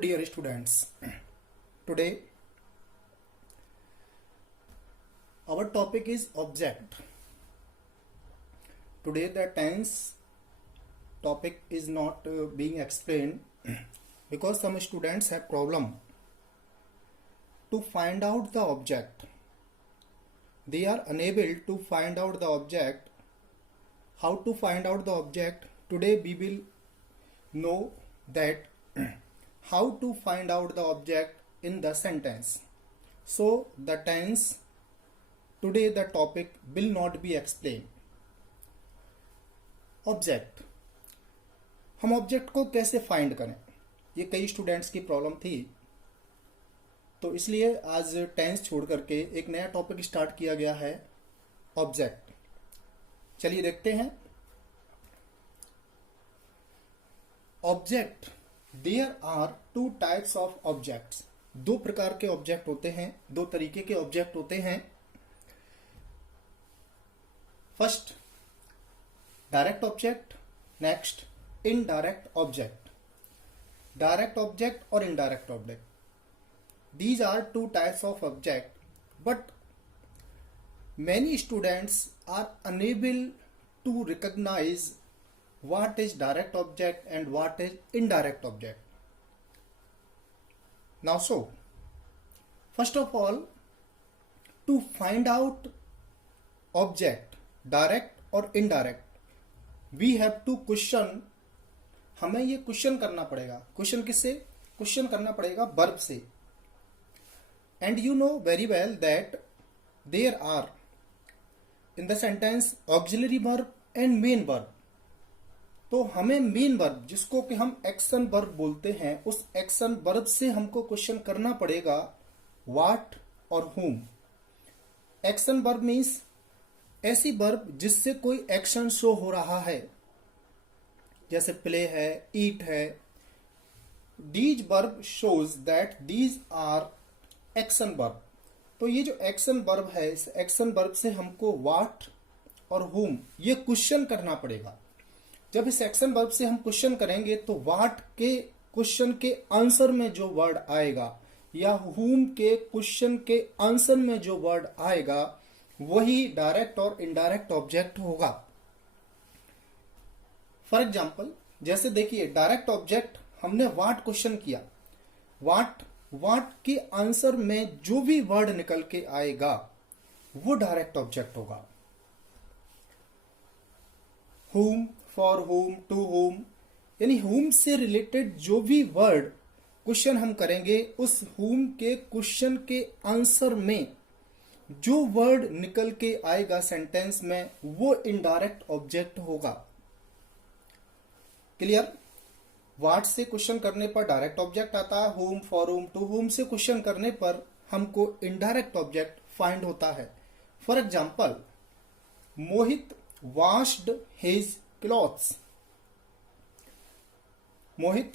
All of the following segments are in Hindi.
dear students, today our topic is object. Today the tense topic is not being explained because some students have problem to find out the object. They are unable to find out the object. How to find out the object? Today we will know that how to find out the object in the sentence. So the tense, today the topic will not be explained. Object, हम ऑब्जेक्ट को कैसे फाइंड करें, ये कई स्टूडेंट्स की प्रॉब्लम थी, तो इसलिए आज टेंस छोड़ करके एक नया टॉपिक स्टार्ट किया गया है, ऑब्जेक्ट। चलिए देखते हैं। Object, there are two types of objects. दो प्रकार के ऑब्जेक्ट होते हैं, दो तरीके के ऑब्जेक्ट होते हैं। First direct object, next indirect object. Direct object और indirect object, these are two types of object, but many students are unable to recognize what is direct object and what is indirect object. Now so, first of all, to find out object direct और indirect, we have to question. हमें ये क्वेश्चन करना पड़ेगा। क्वेश्चन किससे? क्वेश्चन करना पड़ेगा वर्ब से। And you know very well that there are in the sentence auxiliary verb and main verb. तो हमें मेन वर्ब, जिसको कि हम एक्शन वर्ब बोलते हैं, उस एक्शन वर्ब से हमको क्वेश्चन करना पड़ेगा व्हाट और whom. एक्शन वर्ब मीन्स ऐसी वर्ब जिससे कोई एक्शन शो हो रहा है, जैसे प्ले है, ईट है. These verb shows that these are action verb. तो ये जो एक्शन वर्ब है, इस एक्शन वर्ब से हमको व्हाट और हुम ये क्वेश्चन करना पड़ेगा. जब इस एक्शन वर्ब से हम क्वेश्चन करेंगे तो व्हाट के क्वेश्चन के आंसर में जो वर्ड आएगा या हुम के क्वेश्चन के आंसर में जो वर्ड आएगा वही डायरेक्ट और इनडायरेक्ट ऑब्जेक्ट होगा. फॉर एग्जाम्पल, जैसे देखिए डायरेक्ट ऑब्जेक्ट, हमने व्हाट क्वेश्चन किया, व्हाट के आंसर में जो भी वर्ड निकल के आएगा वो डायरेक्ट ऑब्जेक्ट होगा. whom, for whom, to whom, यानी whom से रिलेटेड जो भी वर्ड क्वेश्चन हम करेंगे, उस whom के क्वेश्चन के आंसर में जो वर्ड निकल के आएगा सेंटेंस में वो इनडायरेक्ट ऑब्जेक्ट होगा. क्लियर? व्हाट से क्वेश्चन करने पर डायरेक्ट ऑब्जेक्ट आता है, whom, for whom, to whom से क्वेश्चन करने पर हमको इनडायरेक्ट ऑब्जेक्ट फाइंड होता है. For example, Mohit washed his clothes. Mohit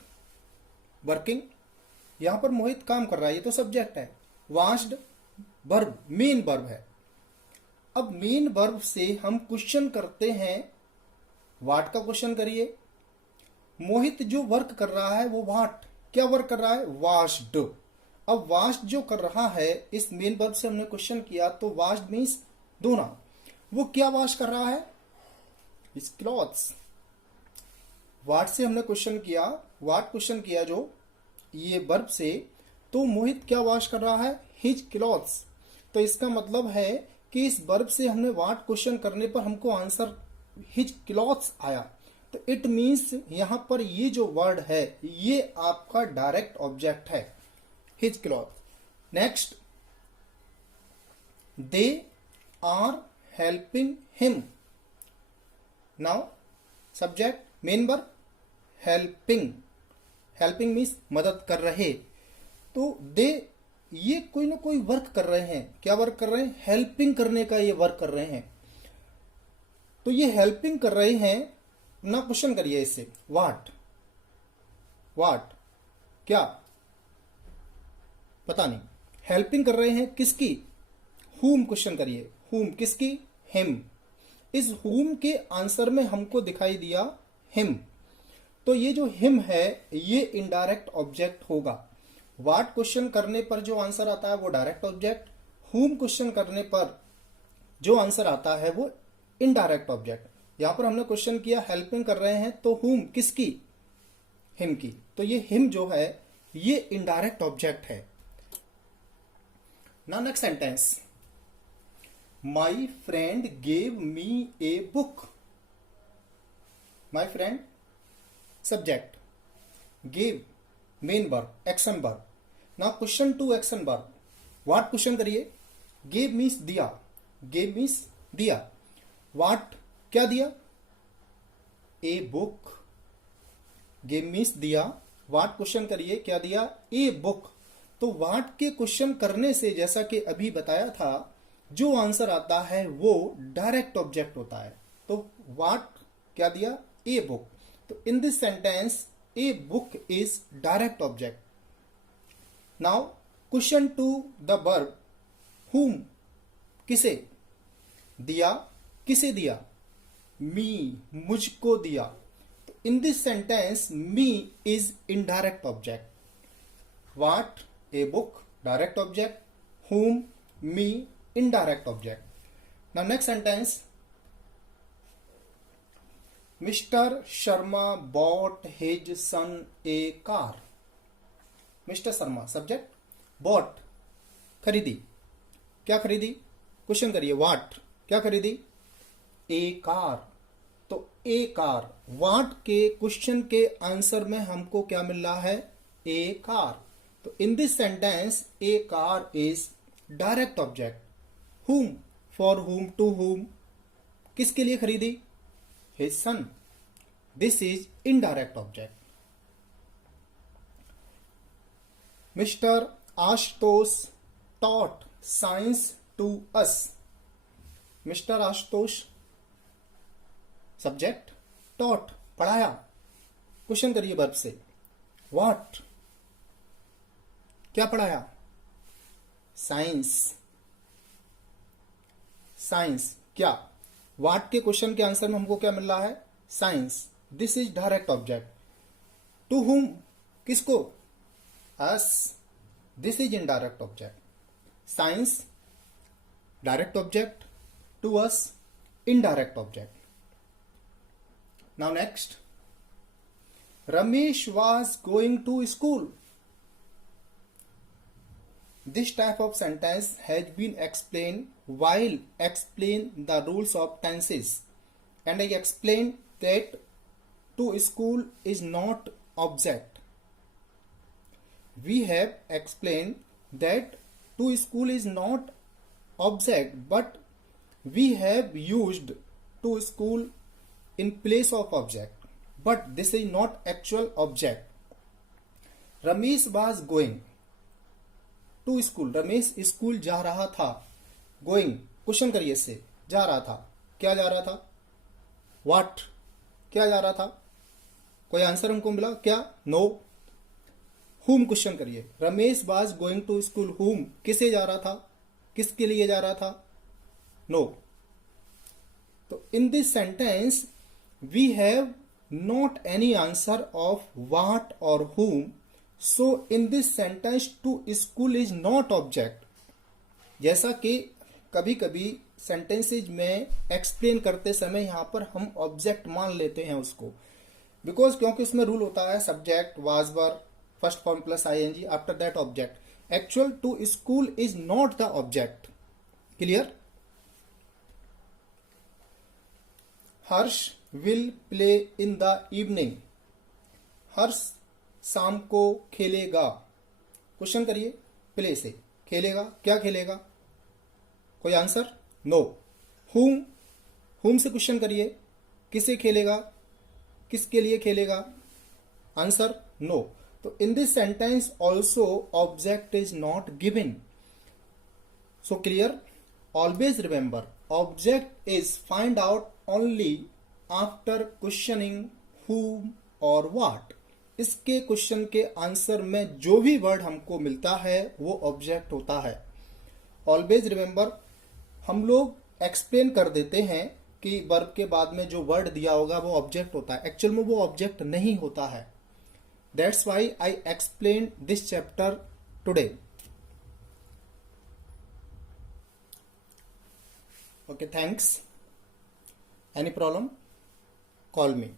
working, यहां पर मोहित काम कर रहा है, ये तो सब्जेक्ट है. वॉश्ड वर्ब, मेन वर्ब है. अब मेन वर्ब से हम क्वेश्चन करते हैं, व्हाट का क्वेश्चन करिए. मोहित जो वर्क कर रहा है वो व्हाट, क्या वर्क कर रहा है? वॉश्ड. अब वॉश्ड जो कर रहा है, इस मेन वर्ब से हमने क्वेश्चन किया, तो वॉश्ड मीन्स धोना. वो क्या वॉश कर रहा है? इस क्लॉथ्स. व्हाट से हमने क्वेश्चन किया, व्हाट क्वेश्चन किया जो ये वर्ब से, तो मोहित क्या वॉश कर रहा है? His clothes. तो इसका मतलब है कि इस वर्ब से हमने व्हाट क्वेश्चन करने पर हमको आंसर हिज क्लॉथ्स आया. तो इट मीन्स यहां पर ये जो वर्ड है ये आपका डायरेक्ट ऑब्जेक्ट है, his cloth. Next, they are helping him. Now subject, main verb, helping. Helping means मदद कर रहे. तो दे, ये कोई ना कोई वर्क कर रहे हैं. क्या वर्क कर रहे हैं? हेल्पिंग करने का ये वर्क कर रहे हैं. तो ये हेल्पिंग कर रहे हैं ना. क्वेश्चन करिए इससे, व्हाट क्या, पता नहीं. हेल्पिंग कर रहे हैं किसकी? हुम क्वेश्चन करिए. हुम किसकी? हिम. इस हुम के आंसर में हमको दिखाई दिया हिम. तो ये जो हिम है ये इनडायरेक्ट ऑब्जेक्ट होगा। व्हाट क्वेश्चन करने पर जो आंसर आता है वो डायरेक्ट ऑब्जेक्ट, हुम क्वेश्चन करने पर जो आंसर आता है वो इनडायरेक्ट ऑब्जेक्ट। यहां पर हमने क्वेश्चन किया हेल्पिंग कर रहे हैं तो हुम किसकी, हिम की, तो ये हिम जो है ये इनडायरेक्ट ऑब्जेक्ट है। Now next sentence, my friend gave me a book. My friend subject, gave main verb, action verb. Now question to action verb, what question करिए, गेव मीन्स दिया, गेव मीन्स दिया, व्हाट क्या दिया, ए बुक, गेव मीन्स दिया, व्हाट क्वेश्चन करिए क्या दिया, ए बुक। तो व्हाट के क्वेश्चन करने से जैसा कि अभी बताया था जो आंसर आता है वो डायरेक्ट ऑब्जेक्ट होता है। तो व्हाट क्या दिया, ए बुक। तो in this sentence a book is direct object. Now question to the verb whom, किसे दिया, किसे दिया, मी, मुझको दिया। तो in this sentence me is indirect object. What a book direct object, whom me indirect object. Now next sentence, mister Sharma bought his son a car. Mister Sharma subject, bought खरीदी, क्या खरीदी, क्वेश्चन करिए व्हाट क्या खरीदी, ए कार। तो ए कार, व्हाट के क्वेश्चन के आंसर में हमको क्या मिल रहा है, ए कार। तो in this sentence A car is direct object. हुम, फॉर हुम, टू हुम, किसके लिए खरीदी, his son, this is indirect object। Mr. Ashutosh taught science to us। Mr. Ashutosh subject, taught पढ़ाया, क्वेश्चन करिए वर्ब से, what क्या पढ़ाया, साइंस, साइंस क्या, व्हाट के क्वेश्चन के आंसर में हमको क्या मिल रहा है, science. This is direct object. To whom किसको, us, this is indirect object. Science direct object, to us indirect object. Now next, Ramesh was going to school. This type of sentence has been explained while explain the rules of tenses, and I explained that to school is not object. We have explained that to school is not object, but we have used to school in place of object, but this is not actual object. Ramesh was going to school, Ramesh school जा रहा था, गोइंग क्वेश्चन करिए इससे, जा रहा था, क्या जा रहा था, व्हाट क्या जा रहा था, कोई आंसर हमको मिला क्या, नो। हुम क्वेश्चन करिए, Ramesh was going to school, whom किसे जा रहा था, किसके लिए जा रहा था, नो। तो in this sentence we have not any answer of what और whom, so in this sentence to school is not object. जैसा कि कभी कभी सेंटेंसेज में एक्सप्लेन करते समय यहां पर हम ऑब्जेक्ट मान लेते हैं उसको, बिकॉज क्योंकि उसमें रूल होता है subject was verb first form plus ING after that object. Actual to school is not the object. Clear. Harsh will play in the evening, Harsh शाम को खेलेगा, क्वेश्चन करिए, प्ले से खेलेगा, क्या खेलेगा, कोई आंसर, नो। हुम, हुम से क्वेश्चन करिए, किसे खेलेगा, किसके लिए खेलेगा, आंसर, नो। तो in this sentence also object is not given. So clear, always remember object is find out only after questioning हुम और व्हाट। इसके क्वेश्चन के आंसर में जो भी वर्ड हमको मिलता है वो ऑब्जेक्ट होता है। ऑलवेज रिमेंबर, हम लोग एक्सप्लेन कर देते हैं कि वर्ब के बाद में जो वर्ड दिया होगा वो ऑब्जेक्ट होता है, एक्चुअल में वो ऑब्जेक्ट नहीं होता है. That's why I explain this chapter today. Okay, thanks. Any problem? Call me.